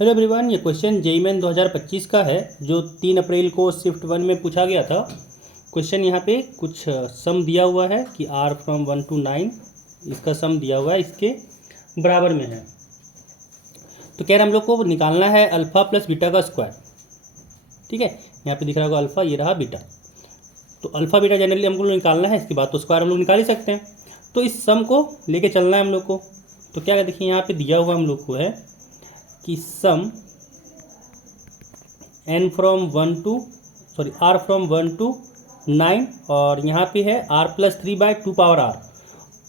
Hello everyone, ये question JEE main 2025 का है जो 3 अप्रैल को शिफ्ट 1 में पूछा गया था। क्वेश्चन यहाँ पे कुछ सम दिया हुआ है कि r फ्रॉम 1 to 9 इसका सम दिया हुआ है, इसके बराबर में है। तो कह रहे हम लोग को निकालना है अल्फ़ा प्लस बीटा का स्क्वायर। ठीक है, यहाँ पे दिख रहा होगा अल्फ़ा, ये रहा बीटा। तो अल्फ़ा बीटा जनरली हमको निकालना है, इसके बाद तो स्क्वायर हम लोग निकाल ही सकते हैं। तो इस सम को लेके चलना है हम लोग को। तो क्या देखिए यहाँ पे दिया हुआ हम लोग को है कि sum n from 1 to r from 1 to 9, और यहाँ पे है r प्लस 3/2 पावर r,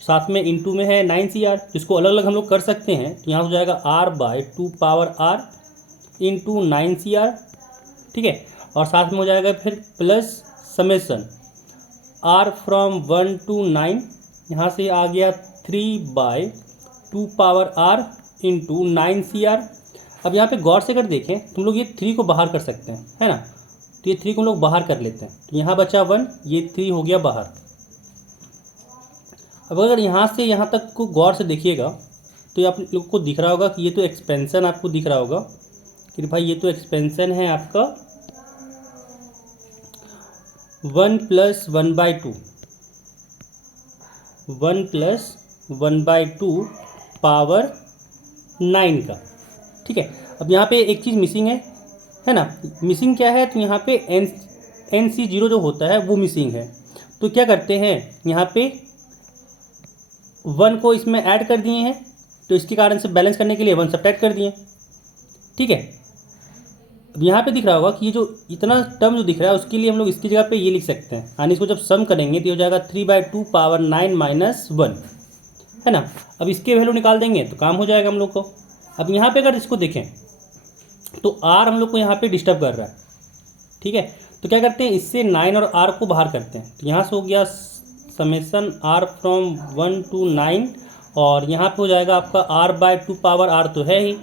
साथ में इंटू में है 9CR, जिसको अलग अलग हम लोग कर सकते हैं। तो यहाँ हो जाएगा r/2 power r into 9CR। ठीक है, और साथ में हो जाएगा फिर plus summation r from 1 to 9, यहाँ से आ गया 3/2 पावर r इंटू 9CR। अब यहाँ पे गौर से अगर देखें तो हम लोग ये 3 को बाहर कर सकते हैं, है ना। तो ये 3 को हम लोग बाहर कर लेते हैं, तो यहाँ बचा 1, ये 3 हो गया बाहर। अब अगर यहाँ से यहाँ तक को गौर से देखिएगा तो ये आप लोग को दिख रहा होगा कि ये तो एक्सपेंसन आपको दिख रहा होगा कि भाई ये तो एक्सपेंसन है आपका 1 + 1/2, 1 + 1/2 पावर 9 का। ठीक है, अब यहाँ पे एक चीज़ मिसिंग है ना। मिसिंग क्या है, तो यहाँ पे NC0 जो होता है वो मिसिंग है। तो क्या करते हैं, यहाँ पे 1 को इसमें ऐड कर दिए हैं, तो इसके कारण से बैलेंस करने के लिए 1 सब्ट्रैक्ट कर दिए। ठीक है, अब यहाँ पे दिख रहा होगा कि ये जो इतना टर्म जो दिख रहा है उसके लिए हम लोग इसकी जगह पे ये लिख सकते हैं, यानी इसको जब सम करेंगे तो हो जाएगा 3/2 पावर 9 - 1, है ना। अब इसके वैल्यू निकाल देंगे तो काम हो जाएगा हम लोग को। अब यहाँ पे अगर इसको देखें तो r हम लोग को यहाँ पे डिस्टर्ब कर रहा है। ठीक है, तो क्या करते हैं, इससे 9 और r को बाहर करते हैं। तो यहाँ से हो गया समेसन r फ्रॉम 1 to 9, और यहाँ पे हो जाएगा आपका r/2 पावर r तो है ही,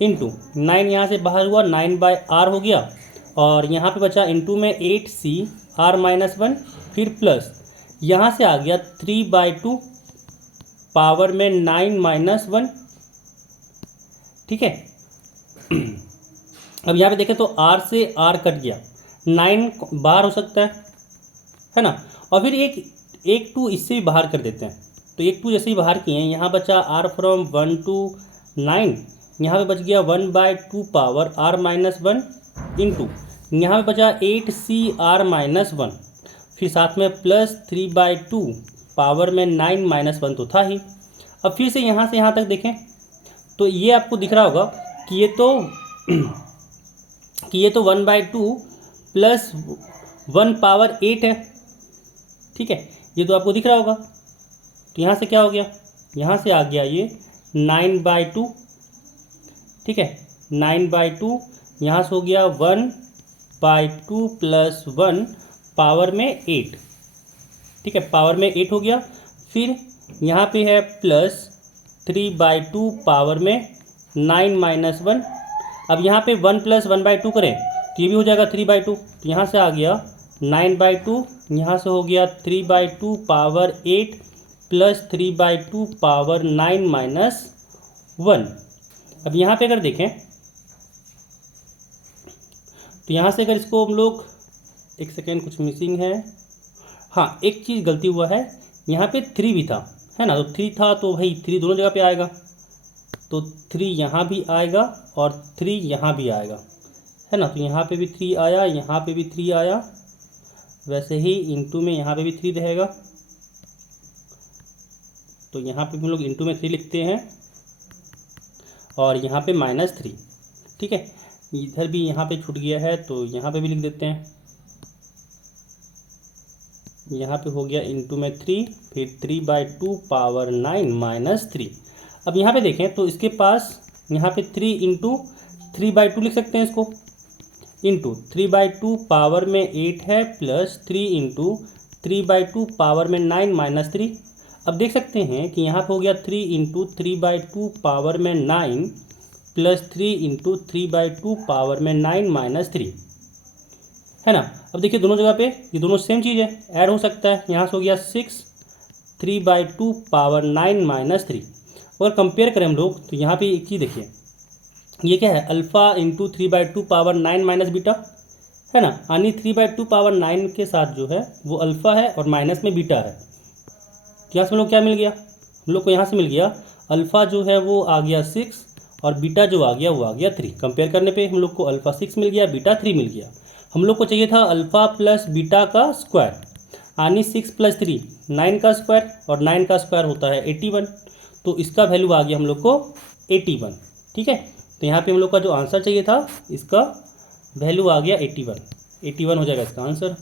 इंटू 9 यहाँ से बाहर हुआ, 9/r हो गया, और यहाँ पे बचा इंटू में 8CR-1, फिर प्लस यहाँ से आ गया 3/2 पावर में 9 - 1। ठीक है, अब यहाँ पे देखें तो r से r कट गया, 9 बाहर हो सकता है ना। और फिर एक 2 इससे भी बाहर कर देते हैं। तो एक 2 जैसे ही बाहर किए हैं, यहाँ बचा r फ्रॉम 1 to 9, यहाँ पे बच गया 1/2 पावर r-1 इंटू यहाँ पे बचा 8CR-1, फिर साथ में प्लस 3/2 पावर में 9 - 1 तो था ही। अब फिर से यहाँ तक देखें तो ये आपको दिख रहा होगा कि ये तो 1/2 प्लस 1 पावर 8 है। ठीक है, ये तो आपको दिख रहा होगा। तो यहाँ से क्या हो गया, यहाँ से आ गया ये 9/2। ठीक है, 9/2 यहाँ से हो गया 1/2 प्लस 1 पावर में 8। ठीक है, पावर में 8 हो गया। फिर यहाँ पे है प्लस 3/2 पावर में 9 - 1। अब यहाँ पे 1 + 1/2 करें तो ये भी हो जाएगा 3/2। तो यहाँ से आ गया 9/2, यहाँ से हो गया 3/2 पावर 8 प्लस 3/2 पावर 9 - 1। अब यहाँ पे अगर देखें तो यहाँ से अगर इसको हम लोग, एक सेकेंड कुछ मिसिंग है, हाँ एक चीज़ गलती हुआ है, यहाँ पे 3 भी था, है ना। तो 3 था तो भाई 3 दोनों जगह पे आएगा, तो 3 यहाँ भी आएगा और 3 यहाँ भी आएगा, है ना। तो यहाँ पे भी 3 आया, यहाँ पे भी 3 आया, वैसे ही इंटू में यहाँ पे भी 3 रहेगा। तो यहाँ पे भी हम लोग इंटू में 3 लिखते हैं, और यहाँ पे -3। ठीक है, इधर भी यहाँ पे छूट गया है तो यहाँ पे भी लिख देते हैं। यहाँ पे हो गया इंटू में 3, फिर 3/2 पावर 9 - 3। अब यहाँ पे देखें तो इसके पास यहाँ पे 3 इंटू 3/2 लिख सकते हैं इसको, इंटू 3/2 पावर में 8 है, प्लस 3 इंटू 3/2 पावर में 9 - 3। अब देख सकते हैं कि यहाँ पे हो गया 3 इंटू 3/2 पावर में 9 प्लस 3 इंटू 3/2 पावर में 9 - 3, है ना। अब देखिए दोनों जगह पे ये दोनों सेम चीज़ है, ऐड हो सकता है। यहाँ से हो गया 6 3/2 पावर 9 - 3। अगर कंपेयर करें हम लोग तो यहाँ पे एक चीज़ देखिए, ये क्या है, alpha into 3/2 power 9 minus beta, है ना। यानी 3/2 पावर 9 के साथ जो है वो अल्फ़ा है और माइनस में बीटा है। तो यहाँ से हम लोग क्या मिल गया, हम लोग को यहाँ से मिल गया अल्फ़ा जो है वो आ गया 6 और बीटा जो आ गया वो आ गया 3। कंपेयर करने पे हम लोग को अल्फ़ा 6 मिल गया, बीटा 3 मिल गया। हम लोग को चाहिए था अल्फ़ा प्लस बीटा का स्क्वायर, यानी 6 + 3 9 का स्क्वायर, और 9 का स्क्वायर होता है 81। तो इसका वैल्यू आ गया हम लोग को 81। ठीक है, तो यहाँ पे हम लोग का जो आंसर चाहिए था इसका वैल्यू आ गया 81। 81 हो जाएगा इसका आंसर।